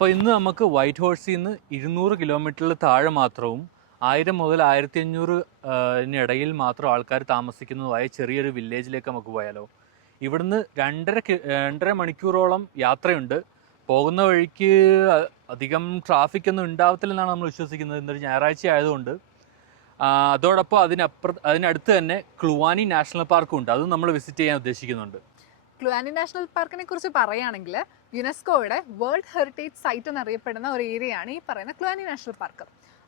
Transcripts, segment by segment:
അപ്പോൾ ഇന്ന് നമുക്ക് വൈറ്റ് ഹോഴ്സിൽ നിന്ന് 200 കിലോമീറ്ററിൽ താഴെ മാത്രവും 1000 മുതൽ 1500 ഇടയിൽ മാത്രം ആൾക്കാർ താമസിക്കുന്നതുമായ ചെറിയൊരു വില്ലേജിലേക്ക് നമുക്ക് പോയാലോ. ഇവിടുന്ന് 2.5 മണിക്കൂറോളം യാത്രയുണ്ട്. പോകുന്ന വഴിക്ക് അധികം ട്രാഫിക്കൊന്നും ഉണ്ടാവത്തില്ലെന്നാണ് നമ്മൾ വിശ്വസിക്കുന്നത്, ഇന്നൊരു ഞായറാഴ്ച ആയതുകൊണ്ട്. അതോടൊപ്പം അതിനടുത്ത് തന്നെ ക്ലുവാനി നാഷണൽ പാർക്കും ഉണ്ട്, അതും നമ്മൾ വിസിറ്റ് ചെയ്യാൻ ഉദ്ദേശിക്കുന്നുണ്ട്. ക്ലുവാനി നാഷണൽ പാർക്കിനെ കുറിച്ച് പറയുകയാണെങ്കിൽ യുനെസ്കോയുടെ വേൾഡ് ഹെറിറ്റേജ് സൈറ്റ് എന്നറിയപ്പെടുന്ന ഒരു ഏരിയയാണ് ഈ പറയുന്ന ക്ലുവാനി നാഷണൽ പാർക്ക്.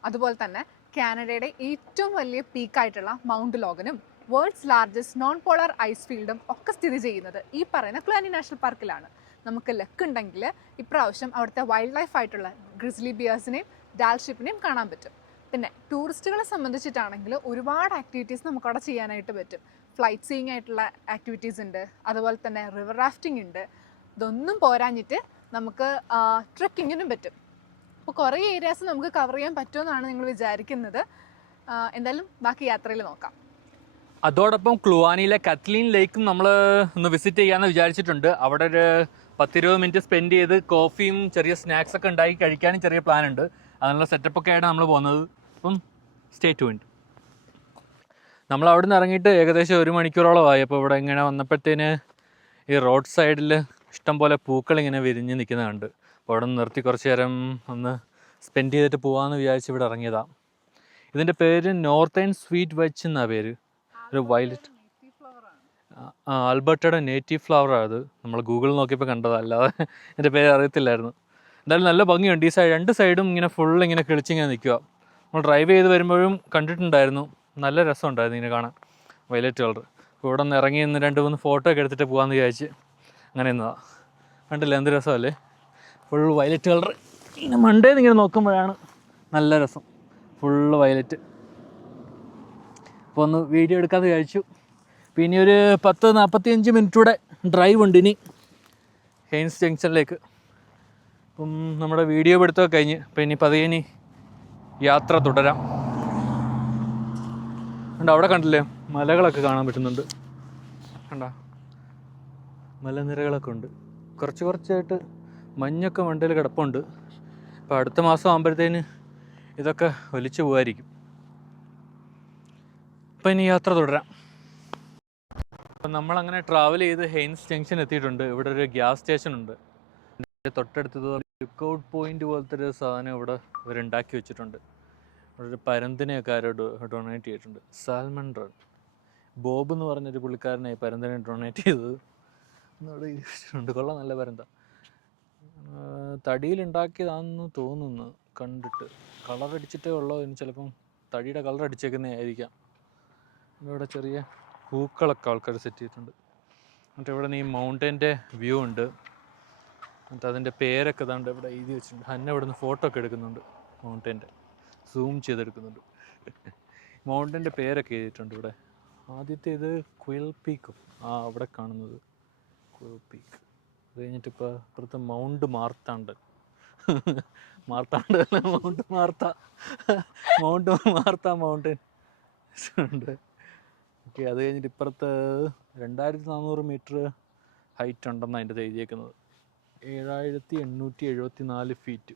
അതുപോലെ തന്നെ കാനഡയുടെ ഏറ്റവും വലിയ പീക്കായിട്ടുള്ള മൗണ്ട് ലോഗനും world's largest non polar ice ഫീൽഡും ഒക്കെ സ്ഥിതി ചെയ്യുന്നത് ഈ പറയുന്ന ക്ലുവാനി നാഷണൽ പാർക്കിലാണ്. നമുക്ക് ലക്ക് ഉണ്ടെങ്കിൽ ഇപ്രാവശ്യം അവിടുത്തെ വൈൽഡ് ലൈഫ് ആയിട്ടുള്ള ഗ്രിസ്ലി ബിയേഴ്സിനെയും ഡാൽഷിപ്പിനെയും കാണാൻ പറ്റും. പിന്നെ ടൂറിസ്റ്റുകളെ സംബന്ധിച്ചിട്ടാണെങ്കിൽ ഒരുപാട് ആക്ടിവിറ്റീസ് നമുക്കവിടെ ചെയ്യാനായിട്ട് പറ്റും. ഫ്ലൈറ്റ് സീയിങ് ആയിട്ടുള്ള ആക്ടിവിറ്റീസ് ഉണ്ട്, അതുപോലെ തന്നെ റിവർ റാഫ്റ്റിംഗ് ഉണ്ട്. ഇതൊന്നും പോരാഞ്ഞിട്ട് നമുക്ക് ട്രെക്കിങ്ങിനും പറ്റും. അപ്പോൾ കുറേ ഏരിയാസ് നമുക്ക് കവർ ചെയ്യാൻ പറ്റുമെന്നാണ് നിങ്ങൾ വിചാരിക്കുന്നത്. എന്തായാലും ബാക്കി യാത്രയിൽ നോക്കാം. അതോടൊപ്പം ക്ലുവാനിയിലെ കത്ലീൻ ലേക്കും നമ്മൾ ഒന്ന് വിസിറ്റ് ചെയ്യാമെന്ന് വിചാരിച്ചിട്ടുണ്ട്. അവിടെ ഒരു 10-20 മിനിറ്റ് സ്പെൻഡ് ചെയ്ത് കോഫിയും ചെറിയ സ്നാക്സ് ഒക്കെ ഉണ്ടാക്കി കഴിക്കാനും ചെറിയ പ്ലാൻ ഉണ്ട്. അതിനുള്ള സെറ്റപ്പൊക്കെ ആയിട്ട് നമ്മൾ പോകുന്നത്. അപ്പം സ്റ്റേ ട്യൂൺഡ്. നമ്മൾ അവിടെ നിന്ന് ഇറങ്ങിയിട്ട് ഏകദേശം 1 മണിക്കൂറോളമായി. അപ്പോൾ ഇവിടെ ഇങ്ങനെ വന്നപ്പോഴത്തേന് ഈ റോഡ് സൈഡിൽ ഇഷ്ടംപോലെ പൂക്കൾ ഇങ്ങനെ വിരിഞ്ഞ് നിൽക്കുന്നത് കണ്ട്. അപ്പോൾ അവിടെ നിന്ന് നിർത്തി കുറച്ച് നേരം ഒന്ന് സ്പെൻഡ് ചെയ്തിട്ട് പോകാമെന്ന് വിചാരിച്ച് ഇവിടെ ഇറങ്ങിയതാണ്. ഇതിൻ്റെ പേര് നോർത്തേൺ സ്വീറ്റ് വെച്ച് എന്നാണ് പേര്. ഒരു വയലറ്റ് ആൽബർട്ടയുടെ നേറ്റീവ് ഫ്ലവറാണ് അത്. നമ്മൾ ഗൂഗിളിൽ നോക്കിയപ്പോൾ കണ്ടതാണ്, അല്ലാതെ എൻ്റെ പേര് അറിയത്തില്ലായിരുന്നു. എന്തായാലും നല്ല ഭംഗിയുണ്ട്. ഈ രണ്ട് സൈഡും ഇങ്ങനെ ഫുൾ ഇങ്ങനെ കിളിച്ചിങ്ങനെ നിൽക്കുക. നമ്മൾ ഡ്രൈവ് ചെയ്ത് വരുമ്പോഴും കണ്ടിട്ടുണ്ടായിരുന്നു, നല്ല രസമുണ്ടായിരുന്നു ഇങ്ങനെ കാണാൻ, വയലറ്റ് കളർ. അപ്പോൾ ഇവിടെ നിന്ന് ഇറങ്ങി നിന്ന് 2-3 ഫോട്ടോ ഒക്കെ എടുത്തിട്ട് പോകാമെന്ന് വിചാരിച്ച് അങ്ങനെ നിന്നതാണ്. കണ്ടില്ല എന്ത് രസമല്ലേ, ഫുൾ വയലറ്റ് കളർ. ഇങ്ങനെ മണ്ടേന്ന് ഇങ്ങനെ നോക്കുമ്പോഴാണ് നല്ല രസം, ഫുള്ള് വയലറ്റ്. അപ്പോൾ ഒന്ന് വീഡിയോ എടുക്കാമെന്ന് വിചാരിച്ചു. പിന്നെ ഒരു 10-45 മിനിറ്റ് കൂടെ ഡ്രൈവ് ഉണ്ട് ഇനി ഹെയ്ൻസ് ജംഗ്ഷനിലേക്ക്. അപ്പം നമ്മുടെ വീഡിയോ എടുത്തൊക്കെ കഴിഞ്ഞ് അപ്പം ഇനി പതിയെ യാത്ര തുടരാം. അവിടെ കണ്ടില്ലേ മലകളൊക്കെ കാണാൻ പറ്റുന്നുണ്ട്, കണ്ട മലനിരകളൊക്കെ ഉണ്ട്. കുറച്ചായിട്ട് മഞ്ഞൊക്കെ മണ്ടയിൽ കിടപ്പുണ്ട്. അപ്പോൾ അടുത്ത മാസം ആകുമ്പോഴത്തേന് ഇതൊക്കെ ഒലിച്ചു പോകുമായിരിക്കും. അപ്പം ഇനി യാത്ര തുടരാം. അപ്പം നമ്മളങ്ങനെ ട്രാവൽ ചെയ്ത് ഹെയ്ൻസ് ജംഗ്ഷൻ എത്തിയിട്ടുണ്ട്. ഇവിടെ ഒരു ഗ്യാസ് സ്റ്റേഷൻ ഉണ്ട്. തൊട്ടടുത്തത് ലുക്കൗട്ട് പോയിന്റ് പോലത്തെ ഒരു സാധനം ഇവിടെ ഇവരുണ്ടാക്കി വെച്ചിട്ടുണ്ട്. ഇവിടെ ഒരു പരന്തിനെയൊക്കെ ആരോട് ഡൊണേറ്റ് ചെയ്തിട്ടുണ്ട്. സാൽമൺ റൺ ബോബ് എന്ന് പറഞ്ഞൊരു പുള്ളിക്കാരനെ പരന്തിനെ ഡൊണേറ്റ് ചെയ്തത് ഇവിടെ ഇരിച്ചിട്ടുണ്ട്. കൊള്ളാം, നല്ല പരന്ത. തടിയിലുണ്ടാക്കിയതാണെന്ന് തോന്നുന്നു കണ്ടിട്ട്. കളറടിച്ചിട്ടേ ഉള്ളൂ, ഇനി ചിലപ്പം തടിയുടെ കളർ അടിച്ചേക്കുന്നേ ആയിരിക്കാം. ഇവിടെ ചെറിയ പൂക്കളൊക്കെ ആൾക്കാർ സെറ്റ് ചെയ്തിട്ടുണ്ട്. എന്നിട്ട് ഇവിടെ ഈ മൗണ്ടൻ്റെ വ്യൂ ഉണ്ട്. എന്നിട്ട് അതിൻ്റെ പേരൊക്കെ ഇതാണ്ട് ഇവിടെ എഴുതി വെച്ചിട്ടുണ്ട്. ഹന്ന ഇവിടെ നിന്ന് ഫോട്ടോ ഒക്കെ എടുക്കുന്നുണ്ട്, മൗണ്ടൻ്റെ സൂം ചെയ്തെടുക്കുന്നുണ്ട്. മൗണ്ടൻ്റെ പേരൊക്കെ എഴുതിയിട്ടുണ്ട് ഇവിടെ. ആദ്യത്തെ ഇത് ക്വിൽ പീക്കും അവിടെ കാണുന്നത് ക്വിൽ പീക്ക്. അത് കഴിഞ്ഞിട്ട് ഇപ്പോൾ ഇപ്പുറത്ത് മൗണ്ട് മാർത്താണ്ട് അല്ല, മൗണ്ട് മാർത്ത മൗണ്ടൻ ഉണ്ട്. ഓക്കെ, അത് കഴിഞ്ഞിട്ട് ഇപ്പുറത്ത് 2400 മീറ്റർ ഹൈറ്റ് ഉണ്ടെന്ന് അതിൻ്റെ എഴുതിയേക്കുന്നത്. 7874 ഫീറ്റ്.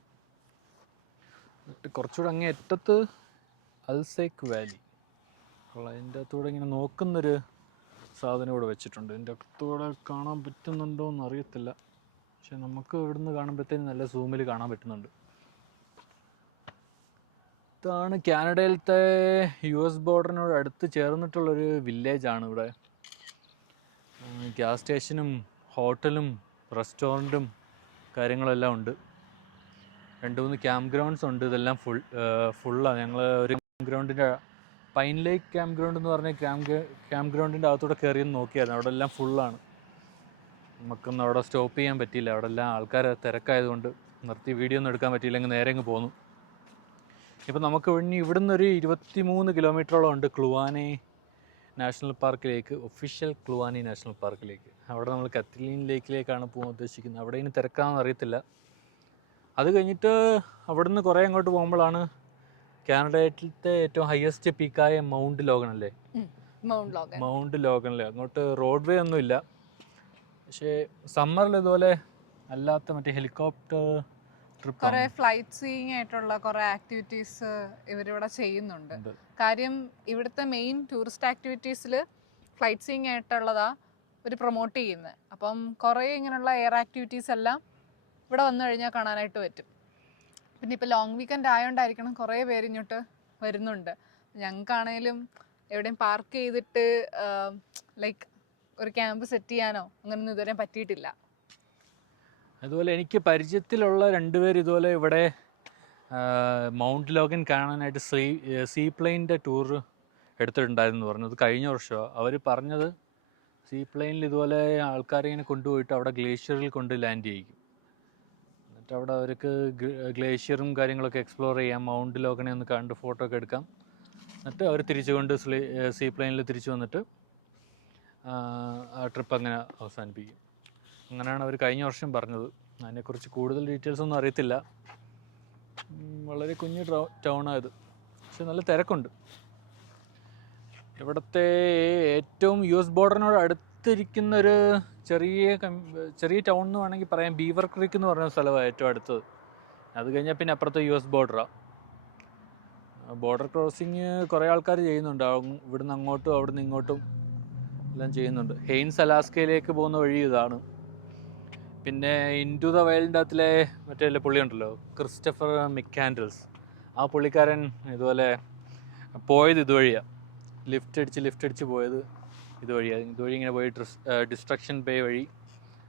എന്നിട്ട് കുറച്ചുകൂടെ അങ്ങേ അറ്റത്ത് അൽസേക്ക് വാലി. അപ്പോൾ അതിൻ്റെ അകത്തൂടെ ഇങ്ങനെ നോക്കുന്നൊരു സാധനം ഇവിടെ വെച്ചിട്ടുണ്ട്. ഇതിൻ്റെ അകത്തൂടെ കാണാൻ പറ്റുന്നുണ്ടോ എന്ന് അറിയത്തില്ല, പക്ഷെ നമുക്ക് ഇവിടുന്ന് കാണുമ്പോഴത്തേനും നല്ല സൂമിൽ കാണാൻ പറ്റുന്നുണ്ട്. ഇതാണ് കാനഡയിലത്തെ US ബോർഡറിനോട് അടുത്ത് ചേർന്നിട്ടുള്ളൊരു വില്ലേജാണ് ഇവിടെ. ഗ്യാസ് സ്റ്റേഷനും ഹോട്ടലും റെസ്റ്റോറൻറ്റും കാര്യങ്ങളെല്ലാം ഉണ്ട്. 2-3 ക്യാമ്പ് ഗ്രൗണ്ട്സ് ഉണ്ട്. ഇതെല്ലാം ഫുള്ളാണ്. ഞങ്ങൾ ഒരു ക്യാമ്പ് ഗ്രൗണ്ടിൻ്റെ പൈൻ ലേക്ക് ക്യാമ്പ് ഗ്രൗണ്ട് എന്ന് പറഞ്ഞ ക്യാമ്പ് ഗ്രൗണ്ടിൻ്റെ അകത്തൂടെ കയറിയെന്ന് നോക്കിയായിരുന്നു. അവിടെ എല്ലാം ഫുള്ളാണ്. നമുക്കൊന്നും അവിടെ സ്റ്റോപ്പ് ചെയ്യാൻ പറ്റിയില്ല. അവിടെ എല്ലാം ആൾക്കാർ തിരക്കായതുകൊണ്ട് നിർത്തി വീഡിയോ ഒന്നും എടുക്കാൻ പറ്റിയില്ലെങ്കിൽ നേരെ അങ്ങ് പോന്നു. ഇപ്പം നമുക്ക് ഇവിടുന്ന് ഒരു 23 കിലോമീറ്ററോളം ഉണ്ട് ക്ലുവാനി നാഷണൽ പാർക്കിലേക്ക്, ഒഫീഷ്യൽ ക്ലുവാനി നാഷണൽ പാർക്കിലേക്ക്. അവിടെ നമ്മൾ കത്ലീൻ ലേക്കിലേക്കാണ് പോകാൻ ഉദ്ദേശിക്കുന്നത്. അവിടെ ഇനി തിരക്കാണെന്ന് അറിയത്തില്ല. അത് കഴിഞ്ഞിട്ട് അവിടെ നിന്ന് കുറേ അങ്ങോട്ട് പോകുമ്പോഴാണ് കാനഡയിലത്തെ ഏറ്റവും ഹയസ്റ്റ് പീക്കായ മൗണ്ട് ലോഗൺ അല്ലേ, മൗണ്ട് ലോഗണിലെ. അങ്ങോട്ട് റോഡ് വേ ഒന്നുമില്ല, പക്ഷേ സമ്മറിൽ ഇതുപോലെ അല്ലാത്ത മറ്റേ ഹെലികോപ്റ്റർ കുറെ ഫ്ലൈറ്റ് സീയിങ് ആയിട്ടുള്ള കുറെ ആക്ടിവിറ്റീസ് ഇവരിവിടെ ചെയ്യുന്നുണ്ട്. കാര്യം ഇവിടുത്തെ മെയിൻ ടൂറിസ്റ്റ് ആക്ടിവിറ്റീസിൽ ഫ്ലൈറ്റ് സീയിങ് ആയിട്ടുള്ളതാ ഇവർ പ്രൊമോട്ട് ചെയ്യുന്നത്. അപ്പം കുറേ ഇങ്ങനെയുള്ള എയർ ആക്ടിവിറ്റീസ് എല്ലാം ഇവിടെ വന്നു കഴിഞ്ഞാൽ കാണാനായിട്ട് പറ്റും. പിന്നെ ഇപ്പോൾ ലോങ് വീക്കെൻഡ് ആയതുകൊണ്ടായിരിക്കണം കുറേ പേര് ഇങ്ങോട്ട് വരുന്നുണ്ട്. ഞങ്ങൾക്കാണേലും എവിടെയും പാർക്ക് ചെയ്തിട്ട് ലൈക്ക് ഒരു ക്യാമ്പ് സെറ്റ് ചെയ്യാനോ അങ്ങനെയൊന്നും ഇതുവരെ പറ്റിയിട്ടില്ല. അതുപോലെ എനിക്ക് പരിചയത്തിലുള്ള 2 പേര് ഇതുപോലെ ഇവിടെ മൗണ്ട് ലോഗൻ കാണാനായിട്ട് സീ പ്ലെയിനിൻ്റെ ടൂർ എടുത്തിട്ടുണ്ടായിരുന്നു പറഞ്ഞത്. കഴിഞ്ഞ വർഷമാണ് അവർ പറഞ്ഞത്. സീ പ്ലെയിനിൽ ഇതുപോലെ ആൾക്കാരെ ഇങ്ങനെ കൊണ്ടുപോയിട്ട് അവിടെ ഗ്ലേഷ്യറിൽ കൊണ്ട് ലാൻഡ് ചെയ്യിക്കും. എന്നിട്ട് അവിടെ അവർക്ക് ഗ്ലേഷ്യറും കാര്യങ്ങളൊക്കെ എക്സ്പ്ലോർ ചെയ്യാം, മൗണ്ട് ലോഗനെ ഒന്ന് കണ്ട് ഫോട്ടോ ഒക്കെ എടുക്കാം. എന്നിട്ട് അവർ തിരിച്ചുകൊണ്ട് സീ പ്ലെയിനിൽ തിരിച്ചു വന്നിട്ട് ആ ട്രിപ്പ് അങ്ങനെ അവസാനിപ്പിക്കും. അങ്ങനെയാണ് അവർ കഴിഞ്ഞ വർഷം പറഞ്ഞത്. അതിനെക്കുറിച്ച് കൂടുതൽ ഡീറ്റെയിൽസ് ഒന്നും അറിയത്തില്ല. വളരെ കുഞ്ഞു ടൗണായത്, പക്ഷെ നല്ല തിരക്കുണ്ട്. ഇവിടുത്തെ ഏറ്റവും US ബോർഡറിനോട് അടുത്തിരിക്കുന്നൊരു ചെറിയ ടൗൺ എന്ന് വേണമെങ്കിൽ പറയാം. ബീവർ ക്രീക്ക് എന്ന് പറഞ്ഞ സ്ഥലമാണ് ഏറ്റവും അടുത്തത്. അത് കഴിഞ്ഞാൽ പിന്നെ അപ്പുറത്തെ US ബോർഡറാണ്. ബോർഡർ ക്രോസിങ് കുറേ ആൾക്കാർ ചെയ്യുന്നുണ്ട്. ഇവിടുന്ന് അങ്ങോട്ടും അവിടുന്ന് ഇങ്ങോട്ടും എല്ലാം ചെയ്യുന്നുണ്ട്. ഹെയ്ൻസ് അലാസ്കയിലേക്ക് പോകുന്ന വഴി ഇതാണ്. പിന്നെ ഇൻടു ദ വൈൽഡിൻ്റെ അകത്തിലെ മറ്റേ പുള്ളി ഉണ്ടല്ലോ, ക്രിസ്റ്റഫർ മിക്കാൻഡൽസ്, ആ പുള്ളിക്കാരൻ ഇതുപോലെ പോയത് ഇതുവഴിയാണ്. ലിഫ്റ്റ് അടിച്ച് പോയത് ഇതുവഴിയാണ്. ഇതുവഴി ഇങ്ങനെ പോയി ഡിസ്ട്രക്ഷൻ ബേ വഴി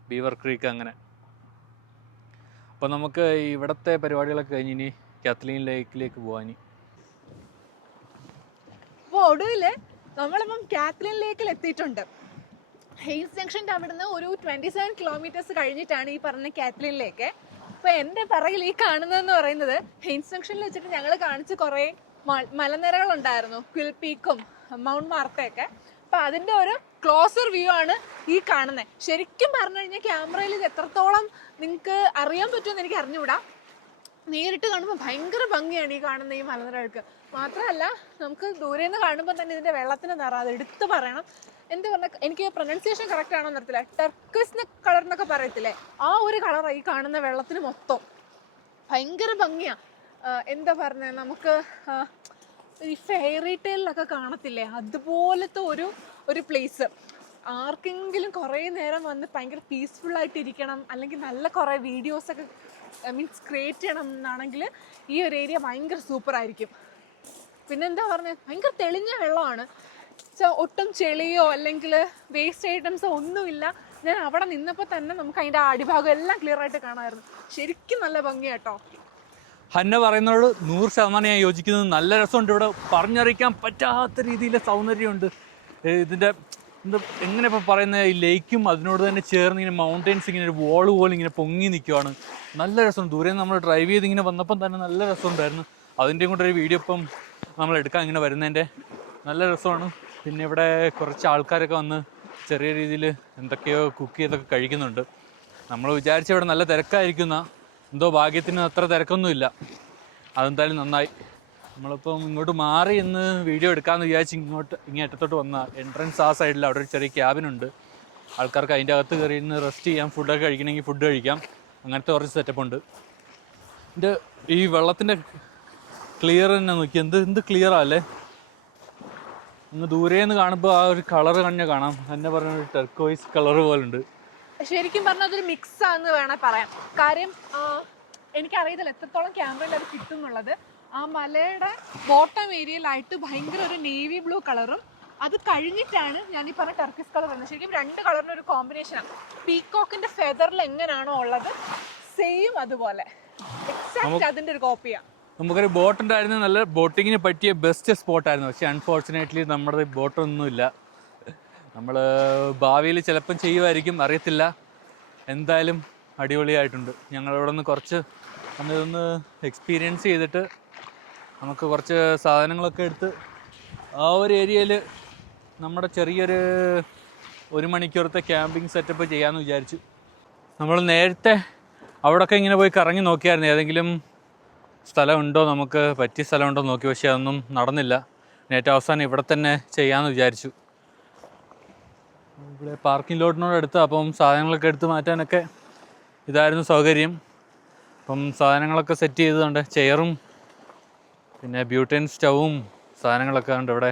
ബീവർ ക്രീക്ക് അങ്ങനെ. അപ്പോൾ നമുക്ക് ഇവിടുത്തെ പരിപാടികളൊക്കെ കഴിഞ്ഞ് ഇനി കാത്ലീൻ ലേക്കിലേക്ക് പോകാൻ. അപ്പോൾ ഒടുവിൽ നമ്മളിപ്പം കാത്ലീൻ ലേക്കിൽ എത്തിയിട്ടുണ്ട്. ഹെയ്ൻസ് ജംഗ്ഷൻ്റെ അവിടുന്ന് ഒരു 27 കിലോമീറ്റേഴ്സ് കഴിഞ്ഞിട്ടാണ് ഈ പറഞ്ഞ കാത്ലീൻ ലേക്ക്. അപ്പോൾ എൻ്റെ പിറകിൽ ഈ കാണുന്നതെന്ന് പറയുന്നത് ഹെയ്ൻസ് ജംഗ്ഷനിൽ വെച്ചിട്ട് ഞങ്ങൾ കാണിച്ച് കുറേ മലനിരകളുണ്ടായിരുന്നു, ക്വിൽ പീക്കും മൗണ്ട് മാർക്കൊക്കെ. അപ്പോൾ അതിൻ്റെ ഒരു ക്ലോസർ വ്യൂ ആണ് ഈ കാണുന്നത്. ശരിക്കും പറഞ്ഞു കഴിഞ്ഞാൽ ക്യാമറയിൽ ഇത് എത്രത്തോളം നിങ്ങൾക്ക് അറിയാൻ പറ്റുമെന്ന് എനിക്ക് അറിഞ്ഞുകൂടാ. നേരിട്ട് കാണുമ്പോൾ ഭയങ്കര ഭംഗിയാണ് ഈ കാണുന്ന ഈ മലനിരകൾക്ക്. മാത്രമല്ല നമുക്ക് ദൂരെ നിന്ന് കാണുമ്പോൾ തന്നെ ഇതിൻ്റെ വെള്ളത്തിന് നിറം, അത് എടുത്ത് പറയണം. എന്താ പറഞ്ഞാൽ എനിക്ക് പ്രൊനൗൺസിയേഷൻ കറക്റ്റ് ആണോ എന്നറിയത്തില്ല, ടർക്കിസ് കളർ എന്നൊക്കെ പറയത്തില്ലേ, ആ ഒരു കളറാണ് ഈ കാണുന്ന വെള്ളത്തിന് മൊത്തം. ഭയങ്കര ഭംഗിയാണ്. എന്താ പറഞ്ഞത്, നമുക്ക് ഈ ഫെയറി ടെയിലൊക്കെ കാണത്തില്ലേ അതുപോലത്തെ ഒരു പ്ലേസ്. ആർക്കെങ്കിലും കുറേ നേരം വന്ന് ഭയങ്കര പീസ്ഫുള്ളായിട്ട് ഇരിക്കണം, അല്ലെങ്കിൽ നല്ല കുറേ വീഡിയോസൊക്കെ മീൻസ് ക്രിയേറ്റ് ചെയ്യണം എന്നാണെങ്കിൽ ഈ ഒരു ഏരിയ ഭയങ്കര സൂപ്പറായിരിക്കും. പിന്നെന്താ പറഞ്ഞത്, ഭയങ്കര തെളിഞ്ഞ വെള്ളമാണ്. ഒട്ടും ചെളിയോ അല്ലെങ്കിൽ വേസ്റ്റ് ഐറ്റംസോ ഒന്നുമില്ല. ഞാൻ അവിടെ നിന്നപ്പോൾ തന്നെ നമുക്ക് അതിൻ്റെ അടിഭാഗം എല്ലാം ക്ലിയർ ആയിട്ട് കാണാമായിരുന്നു. ശരിക്കും നല്ല ഭംഗിയാട്ടോ. ഹന്ന പറയുന്നതോട് 100% ഞാൻ യോജിക്കുന്നത്. നല്ല രസമുണ്ട് ഇവിടെ, പറഞ്ഞറിയിക്കാൻ പറ്റാത്ത രീതിയിലെ സൗന്ദര്യമുണ്ട്. ഇതിൻ്റെ എങ്ങനെ ഇപ്പോൾ പറയുന്ന ഈ ലേക്കും അതിനോട് തന്നെ ചേർന്ന് ഇങ്ങനെ മൗണ്ടൻസ് ഇങ്ങനെ ഒരു വോള് പോലെ ഇങ്ങനെ പൊങ്ങി നിൽക്കുവാണ്. നല്ല രസമുണ്ട്. ദൂരെ നമ്മൾ ഡ്രൈവ് ചെയ്ത് ഇങ്ങനെ വന്നപ്പം തന്നെ നല്ല രസമുണ്ടായിരുന്നു. അതിൻ്റെയും കൂടെ ഒരു വീഡിയോ ഇപ്പം നമ്മൾ എടുക്കാൻ ഇങ്ങനെ വരുന്നതിൻ്റെ നല്ല രസമാണ്. പിന്നെ ഇവിടെ കുറച്ച് ആൾക്കാരൊക്കെ വന്ന് ചെറിയ രീതിയിൽ എന്തൊക്കെയോ കുക്ക് ചെയ്തൊക്കെ കഴിക്കുന്നുണ്ട്. നമ്മൾ വിചാരിച്ച ഇവിടെ നല്ല തിരക്കായിരിക്കുന്ന, എന്തോ ഭാഗ്യത്തിന് അത്ര തിരക്കൊന്നുമില്ല. അതെന്തായാലും നന്നായി. നമ്മളിപ്പം ഇങ്ങോട്ട് മാറി ഇന്ന് വീഡിയോ എടുക്കാമെന്ന് വിചാരിച്ച് ഇങ്ങേ അറ്റത്തോട്ട് വന്ന എൻട്രൻസ് ആ സൈഡിൽ അവിടെ ഒരു ചെറിയ ക്യാബിനുണ്ട്. ആൾക്കാർക്ക് അതിൻ്റെ അകത്ത് കയറി ഇന്ന് റെസ്റ്റ് ചെയ്യാം, ഫുഡൊക്കെ കഴിക്കണമെങ്കിൽ ഫുഡ് കഴിക്കാം. അങ്ങനത്തെ കുറച്ച് സെറ്റപ്പുണ്ട്. എൻ്റെ ഈ വെള്ളത്തിൻ്റെ ക്ലിയർ തന്നെ നോക്കി, എന്ത് ക്ലിയറാ അല്ലേ. ഇന്ന് ദൂരേന്ന് കാണുമ്പോൾ ആ ഒരു കളർ തന്നെ കാണാം. എന്നെ പറഞ്ഞ ഒരു ടെർക്കോയിസ് കളർ പോലെ ഉണ്ട്. ശരിക്കും പറഞ്ഞാൽ അതൊരു മിക്സ് ആണെന്ന് വേണേൽ പറയാം. കാര്യം എനിക്കറിയത്തില്ല എത്രത്തോളം ക്യാമറയിൽ അത് കിട്ടുന്നുള്ളത്. ആ മലയുടെ ബോട്ടം ഏരിയയിലായിട്ട് ഭയങ്കര ഒരു നേവി ബ്ലൂ കളറും അത് കഴിഞ്ഞിട്ടാണ് ഞാൻ ഈ പറഞ്ഞ ടർക്കിസ് കളർ വരുന്നത്. ശരിക്കും 2 കളറിൻ്റെ ഒരു കോമ്പിനേഷനാണ്. പീകോക്കിൻ്റെ ഫെദറിൽ എങ്ങനെയാണോ ഉള്ളത് സെയിം അതുപോലെ എക്സാക്ട് അതിൻ്റെ ഒരു കോപ്പിയാണ്. നമുക്കൊരു ബോട്ടുണ്ടായിരുന്നു, നല്ല ബോട്ടിങ്ങിന് പറ്റിയ ബെസ്റ്റ് സ്പോട്ടായിരുന്നു. പക്ഷേ അൺഫോർച്ചുനേറ്റ്ലി നമ്മുടെ ബോട്ടൊന്നുമില്ല. നമ്മൾ ഭാവിയിൽ ചിലപ്പം ചെയ്യുമായിരിക്കും, അറിയത്തില്ല. എന്തായാലും അടിപൊളിയായിട്ടുണ്ട്. ഞങ്ങളിവിടെ നിന്ന് കുറച്ച് നമ്മളിതൊന്ന് എക്സ്പീരിയൻസ് ചെയ്തിട്ട് നമുക്ക് കുറച്ച് സാധനങ്ങളൊക്കെ എടുത്ത് ആ ഒരു ഏരിയയിൽ നമ്മുടെ ചെറിയൊരു 1 മണിക്കൂറത്തെ ക്യാമ്പിംഗ് സെറ്റപ്പ് ചെയ്യാമെന്ന് വിചാരിച്ചു. നമ്മൾ നേരത്തെ അവിടെയൊക്കെ ഇങ്ങനെ പോയി കറങ്ങി നോക്കിയായിരുന്നു, ഏതെങ്കിലും സ്ഥലമുണ്ടോ, നമുക്ക് പറ്റിയ സ്ഥലമുണ്ടോ നോക്കി. പക്ഷേ അതൊന്നും നടന്നില്ല. ഏറ്റവും അവസാനം ഇവിടെ തന്നെ ചെയ്യാമെന്ന് വിചാരിച്ചു. ഇവിടെ പാർക്കിംഗ് ലോട്ടിനോട് അടുത്ത്, അപ്പം സാധനങ്ങളൊക്കെ എടുത്ത് മാറ്റാനൊക്കെ ഇതായിരുന്നു സൗകര്യം. അപ്പം സാധനങ്ങളൊക്കെ സെറ്റ് ചെയ്തുകൊണ്ട് ചെയറും പിന്നെ ബ്യൂട്ടൻ സ്റ്റൗവും സാധനങ്ങളൊക്കെ ഉണ്ട് ഇവിടെ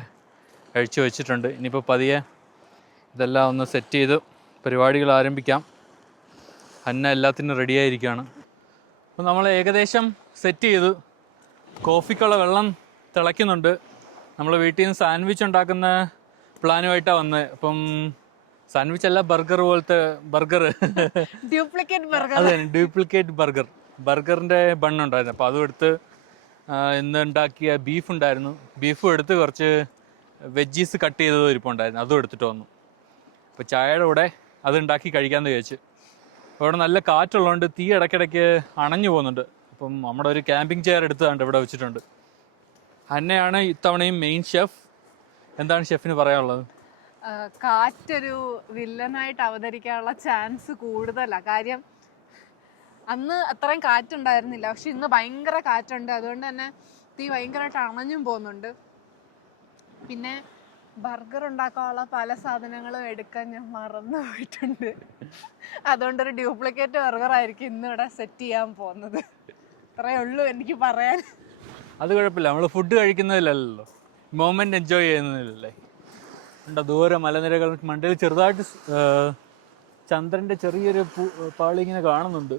കഴിച്ചു വെച്ചിട്ടുണ്ട്. ഇനിയിപ്പോൾ പതിയെ ഇതെല്ലാം ഒന്ന് സെറ്റ് ചെയ്ത് പരിപാടികൾ ആരംഭിക്കാം. ഹന്ന എല്ലാത്തിനും റെഡിയായിരിക്കുകയാണ്. അപ്പോൾ നമ്മൾ ഏകദേശം സെറ്റ് ചെയ്തു. കോഫിക്കുള്ള വെള്ളം തിളയ്ക്കുന്നുണ്ട്. നമ്മൾ വീട്ടിൽ നിന്ന് സാൻഡ്വിച്ച് ഉണ്ടാക്കുന്ന പ്ലാനുമായിട്ടാണ് വന്നത്. അപ്പം സാൻഡ്വിച്ച് അല്ല, ബർഗർ പോലത്തെ ബർഗർ, ഡ്യൂപ്ലിക്കേറ്റ് ബർഗർ. അതെ, ഡ്യൂപ്ലിക്കേറ്റ് ബർഗറിൻ്റെ ബണ്ണുണ്ടായിരുന്നു. അപ്പോൾ അതും എടുത്ത് ഇന്ന് ഉണ്ടാക്കിയ ബീഫ് ഉണ്ടായിരുന്നു. ബീഫും എടുത്ത് കുറച്ച് വെജീസ് കട്ട് ചെയ്തതും ഇരിപ്പുണ്ടായിരുന്നു, അതും എടുത്തിട്ട് വന്നു. അപ്പോൾ ചായയുടെ കൂടെ അത് ഉണ്ടാക്കി കഴിക്കാമെന്ന് വിചാരിച്ചു. അവിടെ നല്ല കാറ്റുള്ളതുകൊണ്ട് തീ ഇടയ്ക്കിടയ്ക്ക് അണഞ്ഞു പോകുന്നുണ്ട്. അപ്പം നമ്മുടെ ഒരു ക്യാമ്പിംഗ് ചെയർ എടുത്തുകൊണ്ട് ഇവിടെ വെച്ചിട്ടുണ്ട്. ഹന്നയാണ് ഇത്തവണയും മെയിൻ ഷെഫ്. എന്താണ് ഷെഫിന് പറയാനുള്ളത്? കാറ്റൊരു വില്ലനായിട്ട് അവതരിക്കാനുള്ള ചാൻസ് കൂടുതലാണ്. കാര്യം അന്ന് അത്രയും കാറ്റുണ്ടായിരുന്നില്ല, പക്ഷെ ഇന്ന് ഭയങ്കര കാറ്റുണ്ട്. അതുകൊണ്ട് തന്നെ തീ ഭയങ്കരമായിട്ട് അണഞ്ഞും പോകുന്നുണ്ട്. പിന്നെ ബർഗർ ഉണ്ടാക്കാനുള്ള പല സാധനങ്ങളും എടുക്കാൻ ഞാൻ മറന്നു പോയിട്ടുണ്ട്. അതുകൊണ്ടൊരു ഡ്യൂപ്ലിക്കേറ്റ് ബർഗർ ആയിരിക്കും ഇന്ന് ഇവിടെ സെറ്റ് ചെയ്യാൻ പോകുന്നത്. അത്രയേ ഉള്ളൂ എനിക്ക് പറയാൻ. അത് കുഴപ്പമില്ല, നമ്മൾ ഫുഡ് കഴിക്കുന്നതിലല്ലോ, മൊമെന്റ് എൻജോയ് ചെയ്യുന്നതിലല്ലേ. ഉണ്ടോ ദൂരെ മലനിരകൾ, മണ്ടയിൽ ചെറുതായിട്ട് ചന്ദ്രൻ്റെ ചെറിയൊരു പാളി ഇങ്ങനെ കാണുന്നുണ്ട്.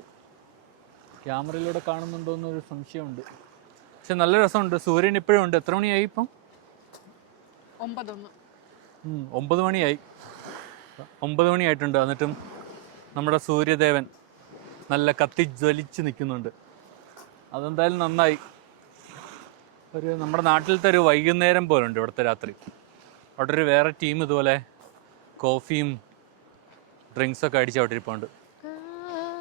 ക്യാമറയിലൂടെ കാണുന്നുണ്ടോ എന്നൊരു സംശയമുണ്ട്. പക്ഷെ നല്ല രസമുണ്ട്. സൂര്യൻ ഇപ്പോഴും ഉണ്ട്. എത്ര മണിയായി ഇപ്പം? 9 മണിയായി. 9 മണിയായിട്ടുണ്ട്. എന്നിട്ടും നമ്മുടെ സൂര്യദേവൻ നല്ല കത്തിജ്വലിച്ച് നിൽക്കുന്നുണ്ട്. അതെന്തായാലും നന്നായി. നമ്മുടെ നാട്ടിലത്തെ ഒരു വൈകുന്നേരം പോലെ ഉണ്ട് ഇവിടുത്തെ രാത്രി. അവിടെ ഒരു വേറെ ടീം ഇതുപോലെ കോഫിയും ഡ്രിങ്ക്സൊക്കെ അടിച്ച് അവിടെ ഇരിപ്പുണ്ട്.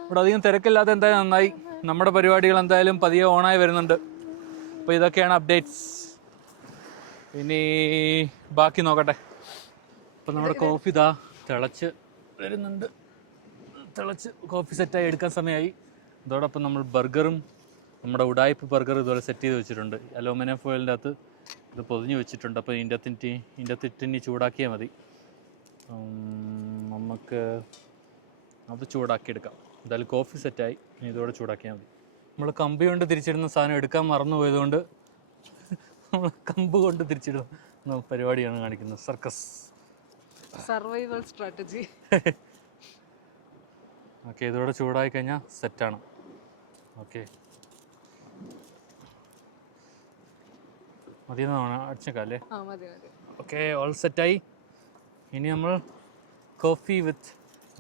ഇവിടെ അധികം തിരക്കില്ലാതെ എന്തായാലും നന്നായി. നമ്മുടെ പരിപാടികൾ എന്തായാലും പതിയെ ഓണായി വരുന്നുണ്ട്. അപ്പോൾ ഇതൊക്കെയാണ് അപ്ഡേറ്റ്സ്. ഇനി ബാക്കി നോക്കട്ടെ. അപ്പോൾ നമ്മുടെ കോഫി ഇതാ തിളച്ച് വരുന്നുണ്ട്. തിളച്ച് കോഫി സെറ്റായി എടുക്കാൻ സമയമായി. അതോടൊപ്പം നമ്മൾ ബർഗറും, നമ്മുടെ ഉടായ്പ് ബർഗർ ഇതുപോലെ സെറ്റ് ചെയ്ത് വെച്ചിട്ടുണ്ട്. അലൂമിനിയം ഫോയിലിൻ്റെ അകത്ത് ഇത് പൊതിഞ്ഞ് വെച്ചിട്ടുണ്ട്. അപ്പോൾ ഇതിൻ്റെ അകത്തിനി ചൂടാക്കിയാൽ മതി. നമുക്ക് അത് ചൂടാക്കിയെടുക്കാം. എന്തായാലും കോഫി സെറ്റായി, ഇനി ഇതോടെ ചൂടാക്കിയാൽ മതി. നമ്മൾ കമ്പി കൊണ്ട് തിരിച്ചിടുന്ന സാധനം എടുക്കാൻ മറന്നു പോയതുകൊണ്ട് നമ്മൾ കമ്പ് കൊണ്ട് തിരിച്ചിടുന്ന പരിപാടിയാണ് കാണിക്കുന്നത്. Circus survival strategy. ഓക്കെ, ഇതോടെ ചൂടായി കഴിഞ്ഞാൽ സെറ്റാണ്. ഓക്കെ, മതിയെന്നാണ് അടിച്ചേക്കല്ലേ? ഓക്കെ, ഓൾ സെറ്റായി. ഇനി നമ്മൾ കോഫി വിത്ത്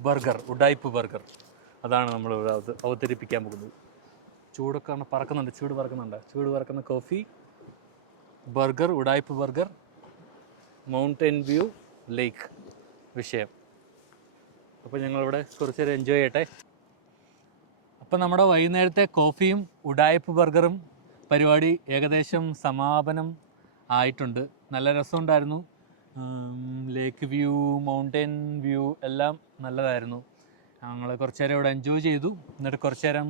ബർഗർ, ഉഡായ്പ് ബർഗർ, അതാണ് നമ്മൾ അവതരിപ്പിക്കാൻ പോകുന്നത്. ചൂടൊക്കെ പറക്കുന്നുണ്ട്, ചൂട് പറക്കുന്ന കോഫി, ബർഗർ, ഉഡായ്പ് ബർഗർ, മൗണ്ടൻ വ്യൂ, ലേക്ക് വിഷയം. അപ്പോൾ ഞങ്ങളിവിടെ കുറച്ച് നേരം എൻജോയ് ചെയ്യട്ടെ. അപ്പം നമ്മുടെ വൈകുന്നേരത്തെ കോഫിയും ഉഡായ്പ് ബർഗറും പരിപാടി ഏകദേശം സമാപനം ആയിട്ടുണ്ട്. നല്ല രസമുണ്ടായിരുന്നു. ലേക്ക് വ്യൂ, മൗണ്ടൻ വ്യൂ എല്ലാം നല്ലതായിരുന്നു. ഞങ്ങൾ കുറച്ച് നേരം ഇവിടെ എൻജോയ് ചെയ്തു. എന്നിട്ട് കുറച്ച് നേരം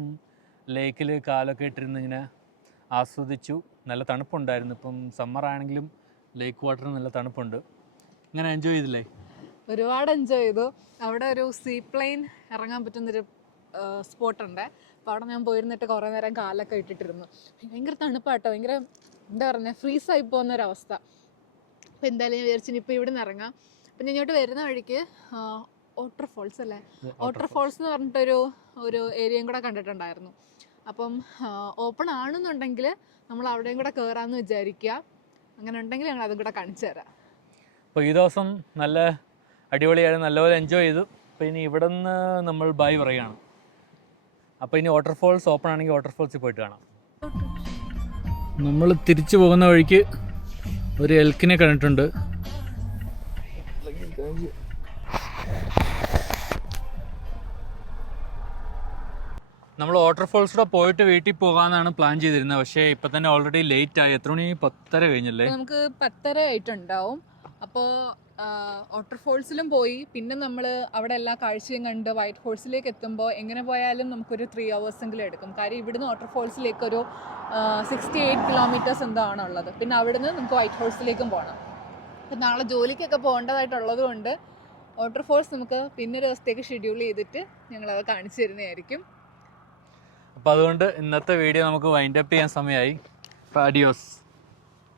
ലേക്കിൽ കാലൊക്കെ ഇട്ടിരുന്ന് ഇങ്ങനെ ആസ്വദിച്ചു. നല്ല തണുപ്പുണ്ടായിരുന്നു. ഇപ്പം സമ്മർ ആണെങ്കിലും ലേക്ക് വാട്ടറിന് നല്ല തണുപ്പുണ്ട്. ഇങ്ങനെ എൻജോയ് ചെയ്തില്ലേ? ഒരുപാട് എൻജോയ് ചെയ്തു. അവിടെ ഒരു സീ പ്ലെയിൻ ഇറങ്ങാൻ പറ്റുന്നൊരു സ്പോട്ടുണ്ട്. അപ്പോൾ അവിടെ ഞാൻ പോയിരുന്നിട്ട് കുറേ നേരം കാലൊക്കെ ഇട്ടിട്ടിരുന്നു. ഭയങ്കര തണുപ്പാട്ടോ, ഭയങ്കര എന്താ പറയുക, ഫ്രീസായി പോകുന്നൊരവസ്ഥ. അപ്പോൾ എന്തായാലും ഞാൻ വിചാരിച്ചു ഇപ്പോൾ ഇവിടെ നിന്ന് ഇറങ്ങാം. അപ്പം ഞാൻ ഇങ്ങോട്ട് വരുന്ന വഴിക്ക് ഓട്ടർ ഫോൾസ് അല്ലേ, ഓട്ടർ ഫോൾസ് എന്ന് പറഞ്ഞിട്ടൊരു ഏരിയയും കൂടെ കണ്ടിട്ടുണ്ടായിരുന്നു. അപ്പം ഓപ്പൺ ആണെന്നുണ്ടെങ്കിൽ നമ്മൾ അവിടെയും കൂടെ കയറാമെന്ന് വിചാരിക്കുക. അങ്ങനെ ഉണ്ടെങ്കിൽ ഞങ്ങൾ അതും കൂടെ കാണിച്ചു തരാം. അപ്പോൾ ഈ ദിവസം നല്ല അടിപൊളിയായിരുന്നു, നല്ലപോലെ എൻജോയ് ചെയ്തു. അപ്പോൾ ഇനി ഇവിടെ നിന്ന് നമ്മൾ ബൈ പറയുകയാണ്. അപ്പോൾ ഇനി വാട്ടർഫോൾസ് ഓപ്പൺ ആണെങ്കിൽ വാട്ടർഫോൾസിൽ പോയിട്ട് കാണാം. നമ്മൾ തിരിച്ചു പോകുന്ന വഴിക്ക് ഒരു എൽക്കിനെ കണ്ടിട്ടുണ്ട്. നമ്മൾ വാട്ടർഫോൾസിലൂടെ പോയിട്ട് വീട്ടിൽ പോകാമെന്നാണ് പ്ലാൻ ചെയ്തിരുന്നത്. പക്ഷേ ഇപ്പം തന്നെ ഓൾറെഡി ലേറ്റ് ആയി. എത്ര മണി? 10:30 കഴിഞ്ഞല്ലേ? നമുക്ക് 10:30 ആയിട്ടുണ്ടാവും. അപ്പോൾ വാട്ടർഫോൾസിലും പോയി പിന്നെ നമ്മൾ അവിടെ എല്ലാ കാഴ്ചയും കണ്ട് വൈറ്റ് ഫോൾസിലേക്ക് എത്തുമ്പോൾ എങ്ങനെ പോയാലും നമുക്കൊരു 3 hours എങ്കിലും എടുക്കും. കാര്യം ഇവിടുന്ന് വാട്ടർഫോൾസിലേക്ക് ഒരു 68 kilometers എന്തോ ആണുള്ളത്. പിന്നെ അവിടുന്ന് നമുക്ക് വൈറ്റ് ഫോൾസിലേക്കും പോകണം. അപ്പം നാളെ ജോലിക്കൊക്കെ പോകേണ്ടതായിട്ടുള്ളത് കൊണ്ട് വാട്ടർഫോൾസ് നമുക്ക് പിന്നെ ഒരു ദിവസത്തേക്ക് ഷെഡ്യൂൾ ചെയ്തിട്ട് ഞങ്ങളത് കാണിച്ചു തരുന്നതായിരിക്കും. അപ്പോൾ അതുകൊണ്ട് ഇന്നത്തെ വീഡിയോ നമുക്ക് വൈൻഡ് അപ്പ് ചെയ്യാൻ സമയമായി. അപ്പോൾ അഡിയോസ്.